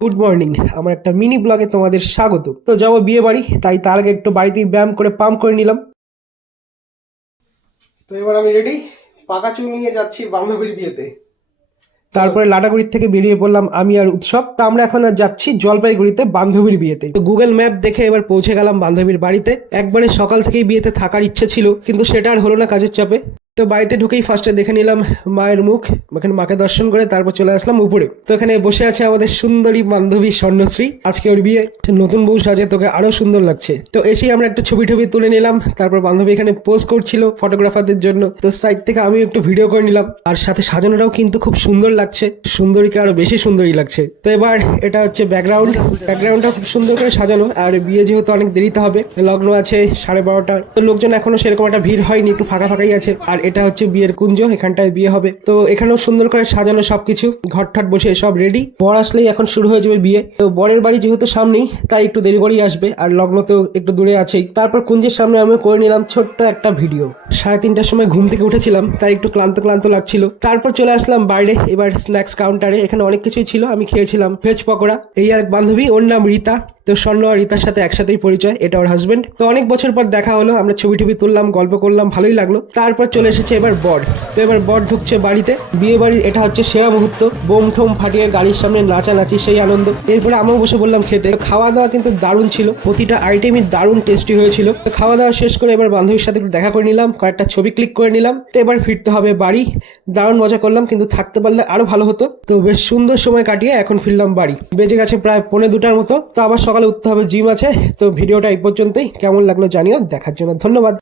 Good morning. আমার একটা mini ব্লগে তোমাদের স্বাগত। তো যাবো বিয়ে বাড়ি, তাই তার আগে একটু বাড়িতেই ব্যায়াম করে পাম্প করে নিলাম। তো এবার আমি রেডি, পাকা চুল নিয়ে যাচ্ছি বান্ধবীর বিয়েতে। তারপরে লাটাগুড়ির থেকে বেরিয়ে পড়লাম আমি আর উৎসব। তা আমরা এখন আর যাচ্ছি জলপাইগুড়িতে বান্ধবীর বিয়েতে। তো গুগল ম্যাপ দেখে এবার পৌঁছে গেলাম বান্ধবীর বাড়িতে। একবারে সকাল থেকেই বিয়েতে থাকার ইচ্ছে ছিল, কিন্তু সেটা আর হলো না কাজের চাপে। তো বাড়িতে ঢুকেই ফার্স্টে দেখে নিলাম মায়ের মুখ, এখানে মাকে দর্শন করে তারপর চলে আসলাম উপরে। তো এখানে বসে আছে আমাদের সুন্দরী বান্ধবী স্বর্ণশ্রী। আজকে ওর বিয়ে, নতুন বউ সাজে, তোকে আরো সুন্দর লাগছে। তো এসেই আমরা একটা ছবি টবি তুলে নিলাম। তারপর বান্ধবী এখানে পোজ করছিল ফটোগ্রাফারদের জন্য, তো সাইড থেকে আমি একটু ভিডিও করে নিলাম। আর সাথে সাজানোটাও কিন্তু খুব সুন্দর লাগছে, সুন্দরীকে আরো বেশি সুন্দরী লাগছে। তো এবার এটা হচ্ছে ব্যাকগ্রাউন্ডটা খুব সুন্দর করে সাজানো। আর বিয়ে যেহেতু অনেক দেরিতে হবে, লগ্ন আছে 12:30, তো লোকজন এখনো সেরকম একটা ভিড় হয়নি, একটু ফাঁকা ফাঁকাই আছে। আর এটা হচ্ছে বিয়ের কুঞ্জ, এখানটায় বিয়ে হবে। তো এখানেও সুন্দর করে সাজানো সবকিছু, ঘটঠাট বসে সব রেডি। বর আসলেই এখন শুরু হয়ে যাবে বিয়ে। তো বরের বাড়ি যেহেতু সামনেই, তাই একটু দেরি করেই আসবে, আর লগ্ন তো একটু দূরে আছেই। তারপর কুঞ্জের সামনে আমি করে নিলাম ছোট্ট একটা ভিডিও। 3:30টার সময় ঘুম থেকে উঠেছিলাম, তাই একটু ক্লান্ত ক্লান্ত লাগছিল। তারপর চলে আসলাম বাইরে, এবার স্ন্যাক্স কাউন্টারে। এখানে অনেক কিছুই ছিল, আমি খেয়েছিলাম ভেজ পকোড়া। এই আর এক বান্ধবী, ওর নাম রীতা। তো স্বর্ণ আর রীতার সাথে একসাথেই পরিচয়, এটা ওর হাজবেন্ড। তো অনেক বছর পর দেখা হলো, আমরা ছবি টবি তুললাম, গল্প করলাম, ভালোই লাগলো। তারপর চলে এসেছে এবার বর। তো এবার বর ঢুকছে বাড়িতে। বিয়ে বাড়ির এটা হচ্ছে সেরা মুহূর্ত, বোম ঠোম ফাটিয়ে গাড়ির সামনে নাচানাচি, সেই আনন্দ। এরপরে আমিও বসে বললাম খেতে। খাওয়া দাওয়া কিন্তু দারুণ ছিল, প্রতিটা আইটেমই দারুণ টেস্টি হয়েছিল। তো খাওয়া দাওয়া শেষ করে এবার বান্ধবীর সাথে একটু দেখা করে নিলাম, কয়েকটা ছবি ক্লিক করে নিলাম। তো এবার ফিরতে হবে বাড়ি। দারুণ মজা করলাম, কিন্তু থাকতে পারলে আরো ভালো হতো। তো বেশ সুন্দর সময় কাটিয়ে এখন ফিরলাম বাড়ি। বেজে গেছে প্রায় 1:45-2টার মতো। তো আবার সকালে উঠতে হবে, জিম আছে। তো ভিডিওটা এই পর্যন্তই। কেমন লাগলো জানিও, দেখার জন্য ধন্যবাদ।